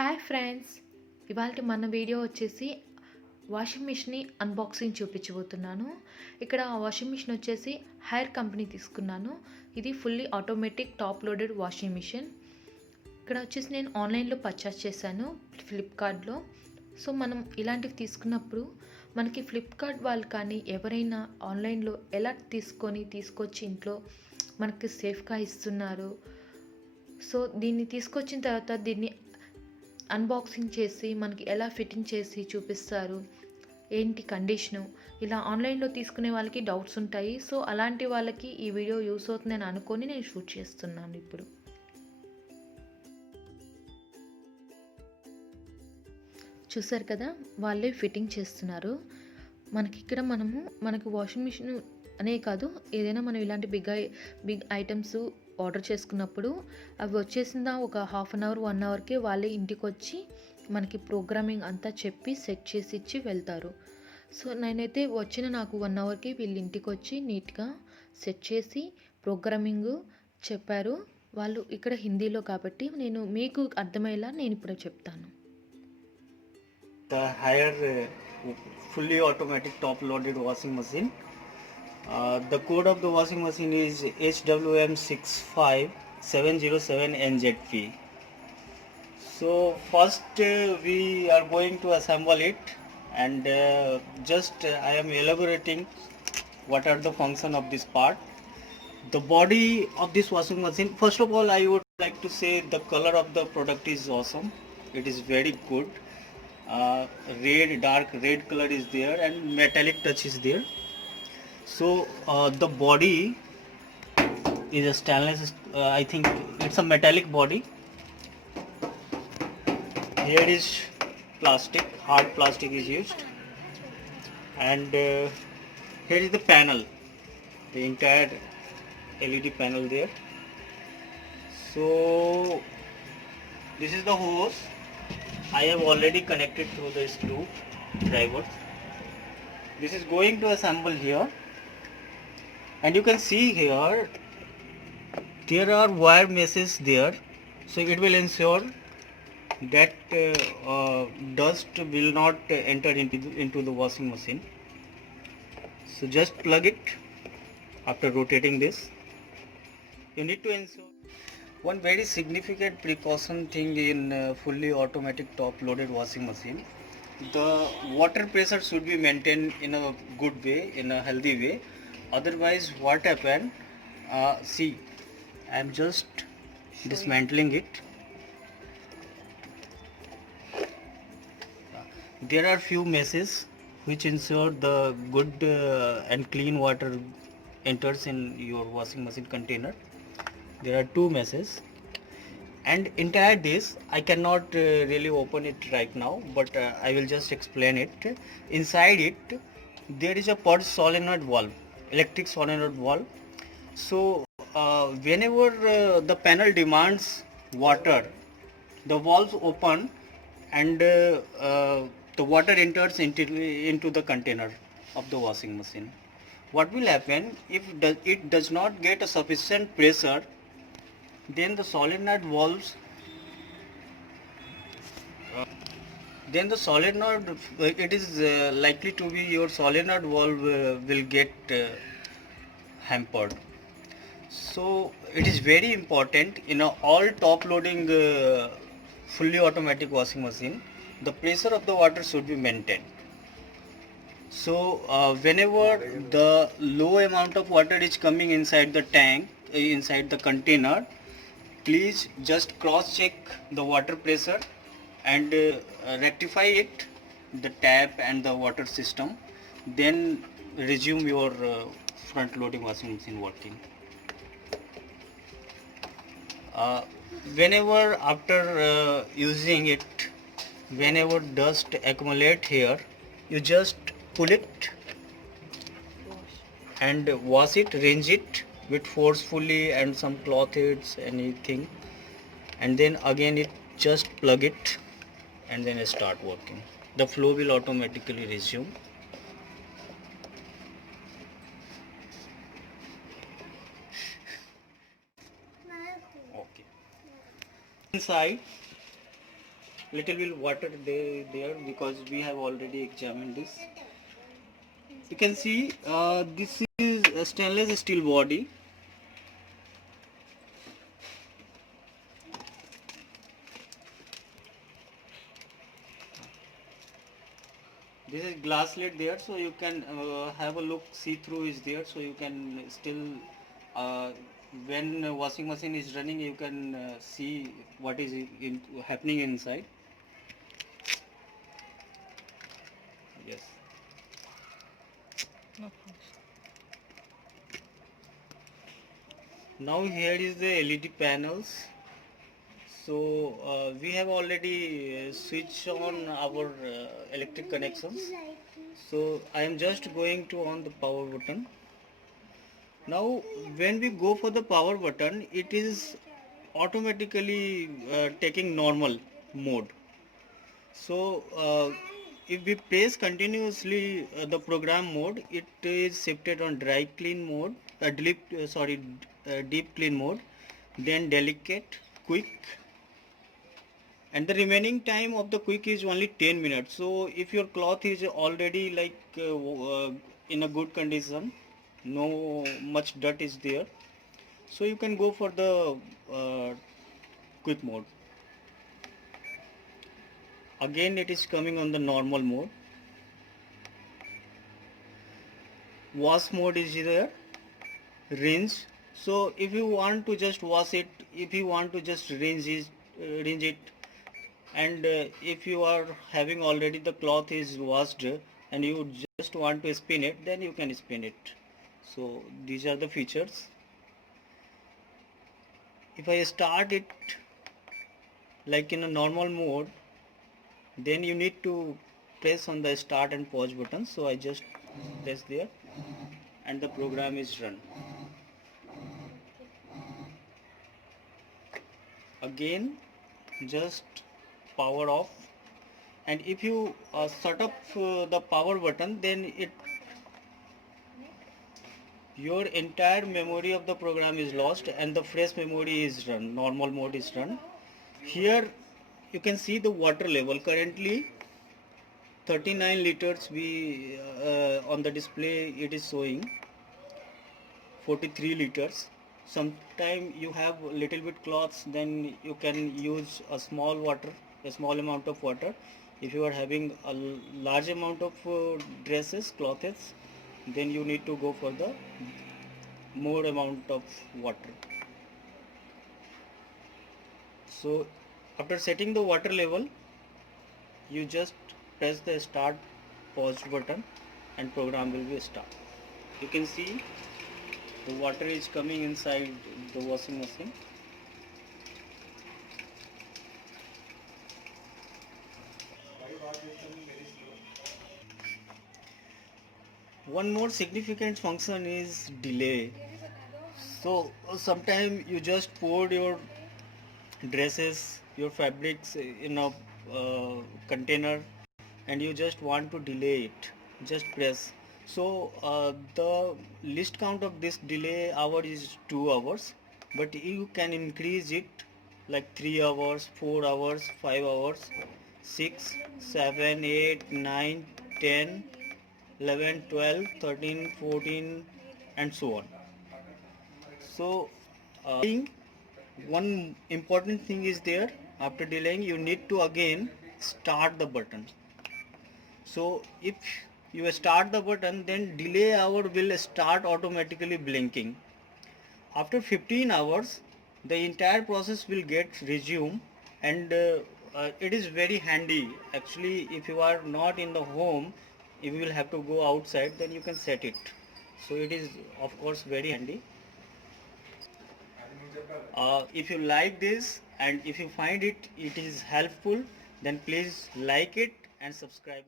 Hi friends, ఇవాళ మన video వచ్చేసి వాషింగ్ మిషన్ని అన్బాక్సింగ్ చూపించబోతున్నాను. ఇక్కడ వాషింగ్ మిషన్ వచ్చేసి హైర్ కంపెనీ తీసుకున్నాను. ఇది fully automatic top loaded washing machine. ఇక్కడ వచ్చేసి నేను ఆన్లైన్లో పర్చేస్ చేశాను ఫ్లిప్కార్ట్లో. సో మనం ఇలాంటివి తీసుకున్నప్పుడు మనకి ఫ్లిప్కార్ట్ వాళ్ళు కానీ ఎవరైనా ఆన్లైన్లో ఎలా తీసుకొచ్చి ఇంట్లో మనకి సేఫ్గా ఇస్తున్నారు. సో దీన్ని తీసుకొచ్చిన తర్వాత దీన్ని అన్బాక్సింగ్ చేసి మనకి ఎలా ఫిట్టింగ్ చేసి చూపిస్తారు, ఏంటి కండిషను, ఇలా ఆన్లైన్లో తీసుకునే వాళ్ళకి డౌట్స్ ఉంటాయి. సో అలాంటి వాళ్ళకి ఈ వీడియో యూస్ అవుతుందని అనుకొని నేను షూట్ చేస్తున్నాను. ఇప్పుడు చూసారు కదా, వాళ్ళే ఫిట్టింగ్ చేస్తున్నారు. మనకి ఇక్కడ మనకు వాషింగ్ మిషన్ అనే కాదు, ఏదైనా మనం ఇలాంటి బిగ్ ఐటమ్స్ ఆర్డర్ చేసుకున్నప్పుడు అవి వచ్చేసిందా ఒక హాఫ్ అన్ అవర్ 1 అవర్కే వాళ్ళే ఇంటికి వచ్చి మనకి ప్రోగ్రామింగ్ అంతా చెప్పి సెట్ చేసి ఇచ్చి వెళ్తారు. సో నేనైతే నాకు 1 అవర్కి వీళ్ళు ఇంటికి వచ్చి నీట్గా సెట్ చేసి ప్రోగ్రామింగ్ చెప్పారు. వాళ్ళు ఇక్కడ హిందీలో కాబట్టి నేను మీకు అర్థమయ్యేలా నేను ఇప్పుడు చెప్తాను. The higher fully automatic top loaded washing machine. The code of the washing machine is HWM65707NZP. So first we are going to assemble it, and I am elaborating what are the function of this part. The body of this washing machine, first of all I would like to say the color of the product is awesome. It is very good. Dark red color is there and metallic touch is there. So the body is a stainless, I think it's a metallic body. Here is plastic, hard plastic is used, and here is the panel, the entire LED panel there. So this is the hose. I have already connected through the screw driver. This is going to assemble here, and you can see here there are wire meshes there, so it will ensure that dust will not enter into the washing machine. So just plug it. After rotating this, you need to ensure one very significant precaution thing in fully automatic top loaded washing machine. The water pressure should be maintained in a good way, in a healthy way. Otherwise what happen, see, I am just dismantling it. There are few meshes which ensure the good and clean water enters in your washing machine container. There are 2 meshes, and entire this I cannot really open it right now, but I will just explain it. Inside it there is a purge solenoid valve, electric solenoid valve. So whenever the panel demands water, the valves open and the water enters into the container of the washing machine. What will happen if it does not get a sufficient pressure? Then the solenoid valves, it is likely to be your solenoid valve will get hampered. So it is very important in all top loading fully automatic washing machine, the pressure of the water should be maintained. So whenever the low amount of water is coming inside the tank, inside the container, please just cross check the water pressure and rectify it, the tap and the water system, then resume your front loading washing machine working. Whenever after using it, whenever dust accumulate here, you just pull it and wash it, rinse it with forcefully and some cloth heads, anything, and then again it just plug it and then start working. The flow will automatically resume. Okay. Inside little bit water there because we have already examined this. You can see this is a stainless steel body. This is glass lid there, so you can have a look. See through is there, so you can still uh, when washing machine is running, you can see what is happening inside. Yes. Now here is the LED panels. So we have already switched on our electric connections. So I am just going to on the power button. Now when we go for the power button, it is automatically taking normal mode. So if we press continuously the program mode, it is shifted on dry clean mode, deep clean mode, then delicate, quick, and the remaining time of the quick is only 10 minutes. So if your cloth is already like in a good condition, no much dirt is there, so you can go for the quick mode. Again it is coming on the normal mode. Wash mode is there, rinse. So if you want to just wash it, if you want to just rinse it, and if you are having already the cloth is washed and you just want to spin it, then you can spin it. So these are the features. If I start it like in a normal mode, then you need to press on the start and pause button. So I just press there and the program is run. Again just power off, and if you set up the power button, then your entire memory of the program is lost and the fresh memory is run, normal mode is run. Here you can see the water level. Currently 39 liters we on the display it is showing 43 liters. Sometime you have little bit cloths, then you can use a small amount of water. If you are having a large amount of dresses, clothes, then you need to go for the more amount of water. So after setting the water level, you just press the start pause button and program will be start. You can see the water is coming inside the washing machine. One more significant function is delay. So sometimes you just poured your dresses, your fabrics in a container, and you just want to delay it. Just press. So the least count of this delay hour is 2 hours, but you can increase it like 3 hours, 4 hours, 5 hours, 6, 7, 8, 9, 10, 11, 12, 13, 14, and so on. So one important thing is there. After delaying, you need to again start the button. So if you start the button, then delay hour will start automatically blinking. After 15 hours, the entire process will get resumed, and it is very handy. Actually, if you are not in the home, if you will have to go outside, then you can set it. So it is of course very handy. If you like this and if you find it is helpful, then please like it and subscribe.